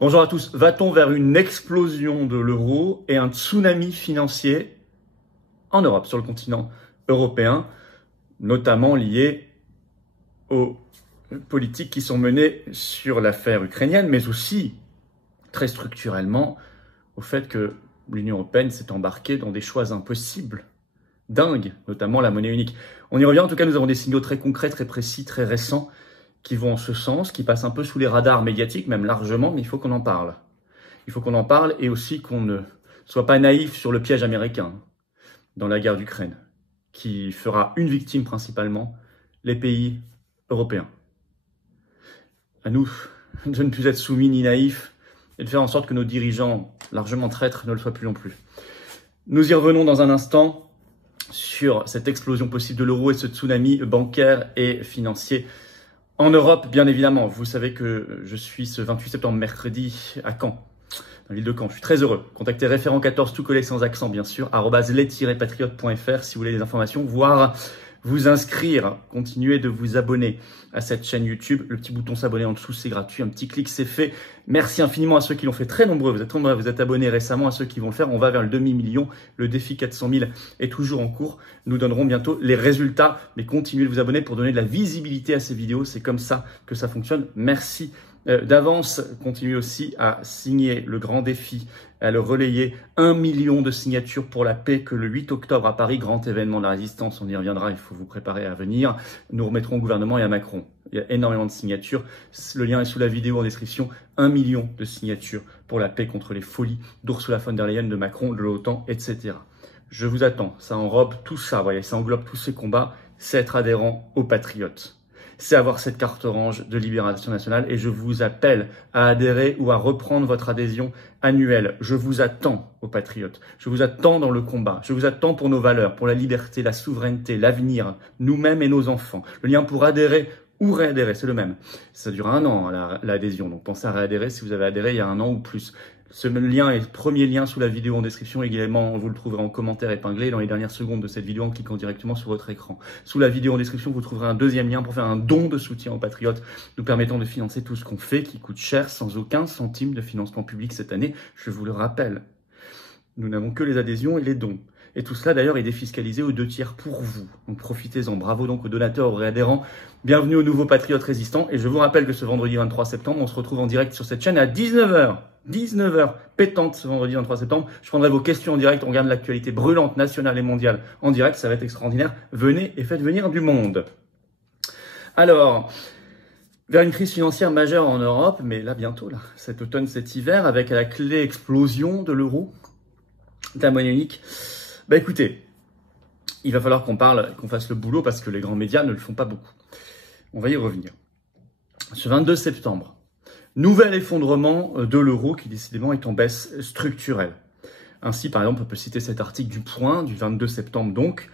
Bonjour à tous. Va-t-on vers une explosion de l'euro et un tsunami financier en Europe, sur le continent européen, notamment lié aux politiques qui sont menées sur l'affaire ukrainienne, mais aussi très structurellement au fait que l'Union européenne s'est embarquée dans des choix impossibles, dingues, notamment la monnaie unique. On y revient, en tout cas, nous avons des signaux très concrets, très précis, très récents, qui vont en ce sens, qui passent un peu sous les radars médiatiques, même largement, mais il faut qu'on en parle. Il faut qu'on en parle et aussi qu'on ne soit pas naïf sur le piège américain dans la guerre d'Ukraine, qui fera une victime principalement, les pays européens. À nous de ne plus être soumis ni naïfs et de faire en sorte que nos dirigeants, largement traîtres, ne le soient plus non plus. Nous y revenons dans un instant sur cette explosion possible de l'euro et ce tsunami bancaire et financier en Europe, bien évidemment. Vous savez que je suis ce 28 septembre, mercredi, à Caen, dans la ville de Caen. Je suis très heureux. Contactez référent 14, tout collé sans accent, bien sûr, @les-patriotes.fr si vous voulez des informations, voire vous inscrire. Continuez de vous abonner à cette chaîne YouTube. Le petit bouton s'abonner en dessous, c'est gratuit. Un petit clic, c'est fait. Merci infiniment à ceux qui l'ont fait. Très nombreux. Vous êtes nombreux, vous êtes abonnés récemment, à ceux qui vont le faire. On va vers le demi-million. Le défi 400 000 est toujours en cours. Nous donnerons bientôt les résultats. Mais continuez de vous abonner pour donner de la visibilité à ces vidéos. C'est comme ça que ça fonctionne. Merci d'avance. Continuez aussi à signer le grand défi, à le relayer. 1 million de signatures pour la paix que le 8 octobre à Paris, grand événement de la résistance, on y reviendra, il faut vous préparer à venir. Nous remettrons au gouvernement et à Macron. Il y a énormément de signatures. Le lien est sous la vidéo en description. 1 million de signatures pour la paix contre les folies d'Ursula von der Leyen, de Macron, de l'OTAN, etc. Je vous attends. Ça enrobe tout ça, voyez, ça englobe tous ces combats. C'est être adhérent aux Patriotes. C'est avoir cette carte orange de Libération Nationale et je vous appelle à adhérer ou à reprendre votre adhésion annuelle. Je vous attends aux Patriotes. Je vous attends dans le combat. Je vous attends pour nos valeurs, pour la liberté, la souveraineté, l'avenir, nous-mêmes et nos enfants. Le lien pour adhérer ou réadhérer, c'est le même. Ça dure 1 an, l'adhésion. Donc pensez à réadhérer si vous avez adhéré il y a 1 an ou plus. Ce lien est le premier lien sous la vidéo en description. Également, vous le trouverez en commentaire épinglé dans les dernières secondes de cette vidéo en cliquant directement sur votre écran. Sous la vidéo en description, vous trouverez un deuxième lien pour faire un don de soutien aux Patriotes, nous permettant de financer tout ce qu'on fait, qui coûte cher, sans aucun centime de financement public cette année. Je vous le rappelle, nous n'avons que les adhésions et les dons. Et tout cela, d'ailleurs, est défiscalisé aux 2/3 pour vous. Donc profitez-en. Bravo donc aux donateurs, aux réadhérents. Bienvenue aux nouveaux Patriotes résistants. Et je vous rappelle que ce vendredi 23 septembre, on se retrouve en direct sur cette chaîne à 19h. 19h, pétante ce vendredi 23 septembre. Je prendrai vos questions en direct. On regarde l'actualité brûlante, nationale et mondiale en direct. Ça va être extraordinaire. Venez et faites venir du monde. Alors, vers une crise financière majeure en Europe, mais là bientôt, là, cet automne, cet hiver, avec à la clé explosion de l'euro, de la monnaie unique. Bah écoutez, il va falloir qu'on parle, qu'on fasse le boulot parce que les grands médias ne le font pas beaucoup. On va y revenir. Ce 22 septembre, nouvel effondrement de l'euro qui décidément est en baisse structurelle. Ainsi, par exemple, on peut citer cet article du Point du 22 septembre donc,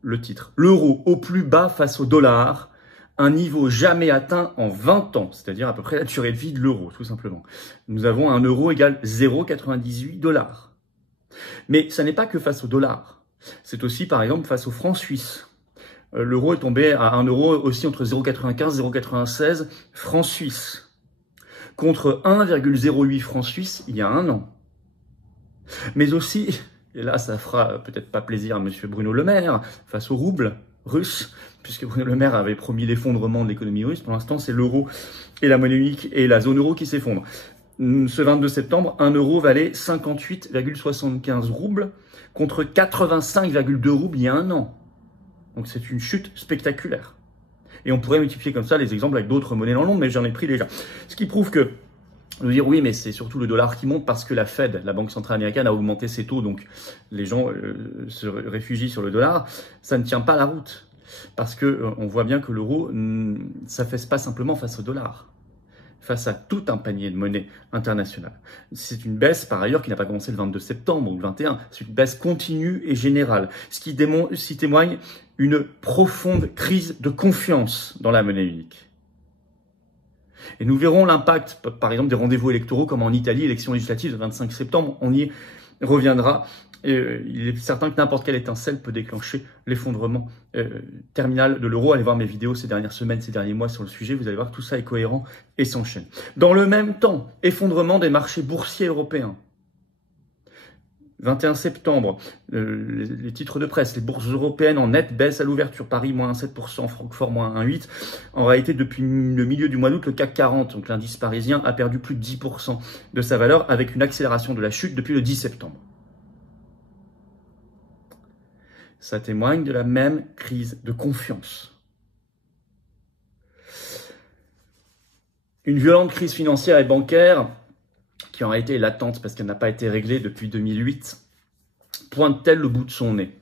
le titre « L'euro au plus bas face au dollar, un niveau jamais atteint en 20 ans », c'est-à-dire à peu près la durée de vie de l'euro, tout simplement. Nous avons un euro égal 0,98 $. Mais ça n'est pas que face au dollar. C'est aussi, par exemple, face au franc suisse. L'euro est tombé à 1 euro aussi entre 0,95 et 0,96 francs suisses, contre 1,08 francs suisses il y a 1 an. Mais aussi, et là ça fera peut-être pas plaisir à monsieur Bruno Le Maire, face au rouble russe, puisque Bruno Le Maire avait promis l'effondrement de l'économie russe. Pour l'instant, c'est l'euro et la monnaie unique et la zone euro qui s'effondrent. Ce 22 septembre, 1 euro valait 58,75 roubles contre 85,2 roubles il y a 1 an. Donc c'est une chute spectaculaire. Et on pourrait multiplier comme ça les exemples avec d'autres monnaies dans le monde, mais j'en ai pris déjà. Ce qui prouve que, nous dire oui, mais c'est surtout le dollar qui monte parce que la Fed, la Banque Centrale Américaine, a augmenté ses taux, donc les gens se réfugient sur le dollar. Ça ne tient pas la route. Parce que on voit bien que l'euro, ça ne fait pas simplement face au dollar, face à tout un panier de monnaie internationale. C'est une baisse, par ailleurs, qui n'a pas commencé le 22 septembre ou le 21. C'est une baisse continue et générale, ce qui témoigne une profonde crise de confiance dans la monnaie unique. Et nous verrons l'impact, par exemple, des rendez-vous électoraux, comme en Italie, élection législative le 25 septembre. On y reviendra il est certain que n'importe quelle étincelle peut déclencher l'effondrement terminal de l'euro. Allez voir mes vidéos ces dernières semaines, ces derniers mois sur le sujet, vous allez voir que tout ça est cohérent et s'enchaîne. Dans le même temps, effondrement des marchés boursiers européens. 21 septembre, les titres de presse, les bourses européennes en nette baisse à l'ouverture. Paris, moins 1,7%, Francfort, moins 1,8%. En réalité, depuis le milieu du mois d'août, le CAC 40, donc l'indice parisien, a perdu plus de 10% de sa valeur avec une accélération de la chute depuis le 10 septembre. Ça témoigne de la même crise de confiance. Une violente crise financière et bancaire qui en réalité est latente parce qu'elle n'a pas été réglée depuis 2008, pointe-t-elle le bout de son nez,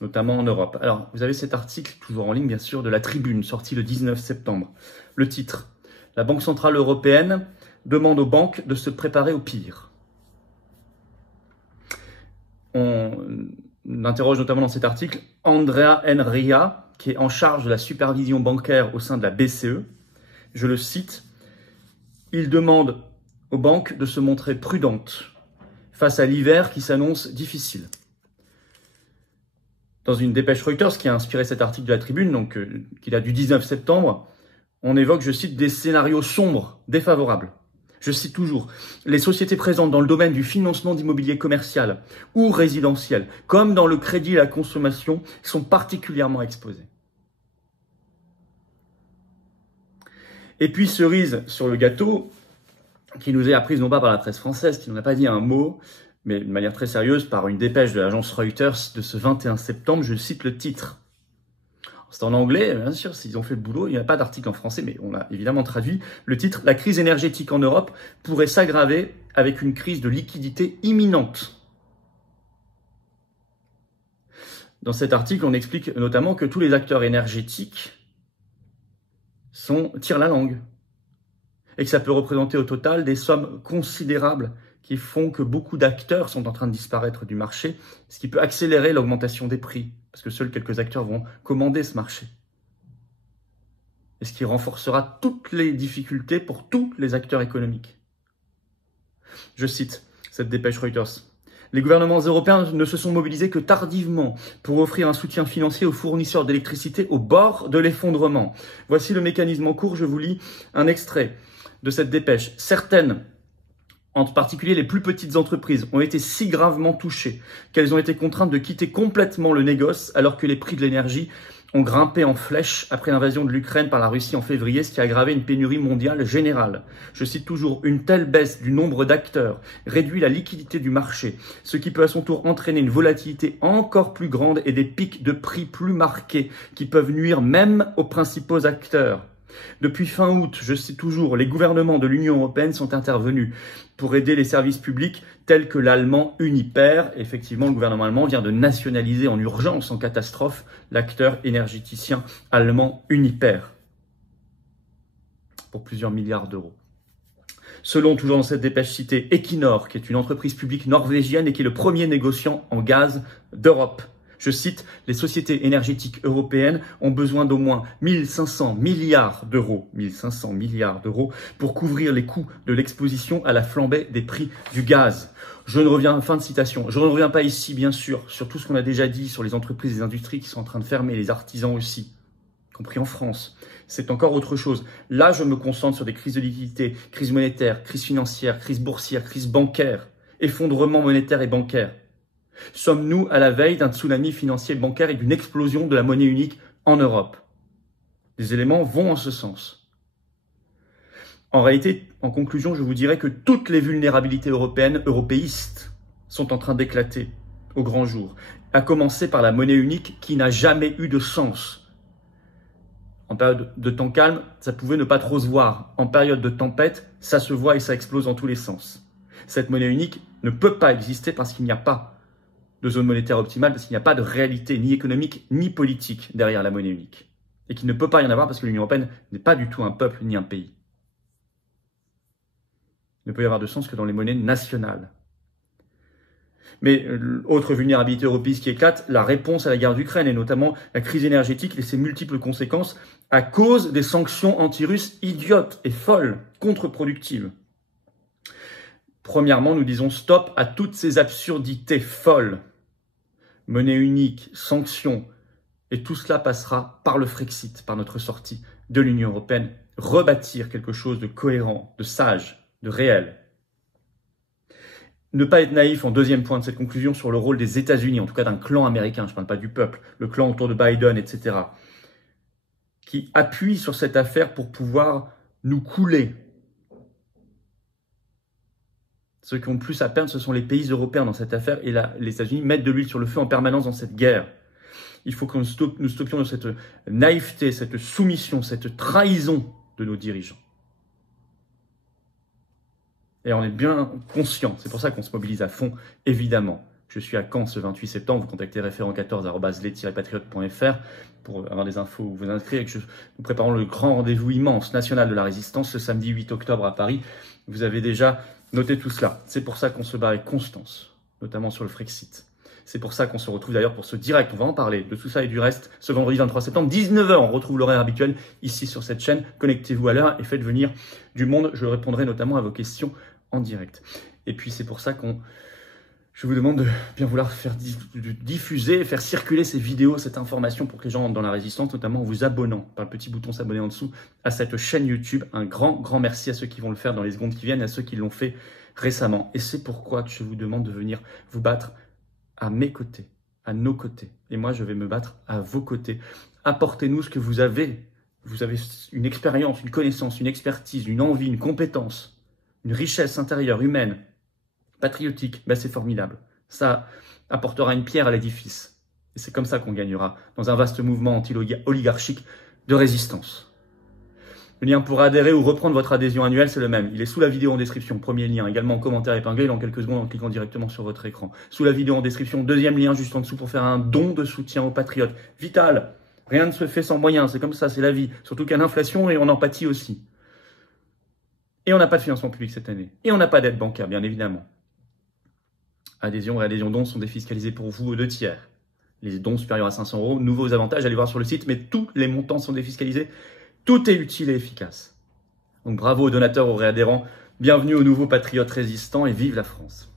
notamment en Europe. Alors, vous avez cet article, toujours en ligne bien sûr, de La Tribune, sorti le 19 septembre. Le titre, « La Banque Centrale Européenne demande aux banques de se préparer au pire ». On interroge notamment dans cet article Andrea Enria, qui est en charge de la supervision bancaire au sein de la BCE. Je le cite, « Il demande aux banques de se montrer prudentes face à l'hiver qui s'annonce difficile. » Dans une dépêche Reuters qui a inspiré cet article de La Tribune, donc qui date du 19 septembre, on évoque, je cite, des scénarios sombres, défavorables. Je cite toujours, les sociétés présentes dans le domaine du financement d'immobilier commercial ou résidentiel, comme dans le crédit à la consommation, sont particulièrement exposées. Et puis, cerise sur le gâteau, qui nous est apprise non pas par la presse française, qui n'en a pas dit un mot, mais de manière très sérieuse par une dépêche de l'agence Reuters de ce 21 septembre, je cite le titre. C'est en anglais, bien sûr, s'ils ont fait le boulot, il n'y a pas d'article en français, mais on a évidemment traduit le titre « La crise énergétique en Europe pourrait s'aggraver avec une crise de liquidité imminente ». Dans cet article, on explique notamment que tous les acteurs énergétiques tirent la langue. Et que ça peut représenter au total des sommes considérables qui font que beaucoup d'acteurs sont en train de disparaître du marché, ce qui peut accélérer l'augmentation des prix, parce que seuls quelques acteurs vont commander ce marché. Et ce qui renforcera toutes les difficultés pour tous les acteurs économiques. Je cite cette dépêche Reuters. Les gouvernements européens ne se sont mobilisés que tardivement pour offrir un soutien financier aux fournisseurs d'électricité au bord de l'effondrement. Voici le mécanisme en cours, je vous lis un extrait de cette dépêche. Certaines, en particulier les plus petites entreprises, ont été si gravement touchées qu'elles ont été contraintes de quitter complètement le négoce alors que les prix de l'énergie ont grimpé en flèche après l'invasion de l'Ukraine par la Russie en février, ce qui a aggravé une pénurie mondiale générale. Je cite toujours, une telle baisse du nombre d'acteurs réduit la liquidité du marché, ce qui peut à son tour entraîner une volatilité encore plus grande et des pics de prix plus marqués qui peuvent nuire même aux principaux acteurs. Depuis fin août, je cite toujours, les gouvernements de l'Union européenne sont intervenus pour aider les services publics tels que l'allemand Uniper. Effectivement, le gouvernement allemand vient de nationaliser en urgence, en catastrophe, l'acteur énergéticien allemand Uniper pour plusieurs milliards d'euros. Selon, toujours dans cette dépêche citée, Equinor, qui est une entreprise publique norvégienne et qui est le premier négociant en gaz d'Europe. Je cite, les sociétés énergétiques européennes ont besoin d'au moins 1500 milliards d'euros pour couvrir les coûts de l'exposition à la flambée des prix du gaz. Fin de citation. Je ne reviens pas ici, bien sûr, sur tout ce qu'on a déjà dit sur les entreprises et les industries qui sont en train de fermer, les artisans aussi, y compris en France. C'est encore autre chose. Là, je me concentre sur des crises de liquidité, crise monétaire, crise financière, crise boursière, crise bancaire, effondrement monétaire et bancaire. Sommes-nous à la veille d'un tsunami financier et bancaire et d'une explosion de la monnaie unique en Europe? Des éléments vont en ce sens. En réalité, en conclusion, je vous dirais que toutes les vulnérabilités européennes, européistes, sont en train d'éclater au grand jour. À commencer par la monnaie unique qui n'a jamais eu de sens. En période de temps calme, ça pouvait ne pas trop se voir. En période de tempête, ça se voit et ça explose dans tous les sens. Cette monnaie unique ne peut pas exister parce qu'il n'y a pas de zone monétaire optimale, parce qu'il n'y a pas de réalité ni économique ni politique derrière la monnaie unique. Et qu'il ne peut pas y en avoir parce que l'Union européenne n'est pas du tout un peuple ni un pays. Il ne peut y avoir de sens que dans les monnaies nationales. Mais autre vulnérabilité européiste qui éclate, la réponse à la guerre d'Ukraine et notamment la crise énergétique et ses multiples conséquences à cause des sanctions anti-russes idiotes et folles, contre-productives. Premièrement, nous disons stop à toutes ces absurdités folles. Monnaie unique, sanctions, et tout cela passera par le Frexit, par notre sortie de l'Union européenne. Rebâtir quelque chose de cohérent, de sage, de réel. Ne pas être naïf en deuxième point de cette conclusion sur le rôle des États-Unis, en tout cas d'un clan américain, je ne parle pas du peuple, le clan autour de Biden, etc., qui appuie sur cette affaire pour pouvoir nous couler. Ceux qui ont le plus à perdre, ce sont les pays européens dans cette affaire, et là, les États-Unis mettent de l'huile sur le feu en permanence dans cette guerre. Il faut que nous stoppions de cette naïveté, cette soumission, cette trahison de nos dirigeants. Et on est bien conscient, c'est pour ça qu'on se mobilise à fond, évidemment. Je suis à Caen ce 28 septembre, vous contactez référent14@les-patriotes.fr pour avoir des infos ou vous inscrire. Nous préparons le grand rendez-vous immense national de la résistance ce samedi 8 octobre à Paris. Vous avez déjà noté tout cela. C'est pour ça qu'on se bat avec constance, notamment sur le Frexit. C'est pour ça qu'on se retrouve d'ailleurs pour ce direct. On va en parler de tout ça et du reste ce vendredi 23 septembre, 19h. On retrouve l'horaire habituel ici sur cette chaîne. Connectez-vous à l'heure et faites venir du monde. Je répondrai notamment à vos questions en direct. Et puis c'est pour ça je vous demande de bien vouloir faire diffuser, faire circuler ces vidéos, cette information pour que les gens entrent dans la résistance, notamment en vous abonnant par le petit bouton s'abonner en dessous à cette chaîne YouTube. Un grand merci à ceux qui vont le faire dans les secondes qui viennent et à ceux qui l'ont fait récemment. Et c'est pourquoi je vous demande de venir vous battre à mes côtés, à nos côtés. Et moi, je vais me battre à vos côtés. Apportez-nous ce que vous avez. Vous avez une expérience, une connaissance, une expertise, une envie, une compétence, une richesse intérieure, humaine, patriotique. Ben, c'est formidable. Ça apportera une pierre à l'édifice. Et c'est comme ça qu'on gagnera dans un vaste mouvement anti-oligarchique de résistance. Le lien pour adhérer ou reprendre votre adhésion annuelle, c'est le même. Il est sous la vidéo en description. Premier lien, également en commentaire épinglé dans quelques secondes en cliquant directement sur votre écran. Sous la vidéo en description, deuxième lien juste en dessous pour faire un don de soutien aux patriotes. Vital. Rien ne se fait sans moyens. C'est comme ça, c'est la vie. Surtout qu'il y a l'inflation et on en pâtit aussi. Et on n'a pas de financement public cette année. Et on n'a pas d'aide bancaire, bien évidemment. Adhésion et adhésion dons sont défiscalisés pour vous aux 2 tiers. Les dons supérieurs à 500 €, nouveaux avantages, allez voir sur le site, mais tous les montants sont défiscalisés. Tout est utile et efficace. Donc bravo aux donateurs, aux réadhérents. Bienvenue aux nouveaux patriotes résistants et vive la France.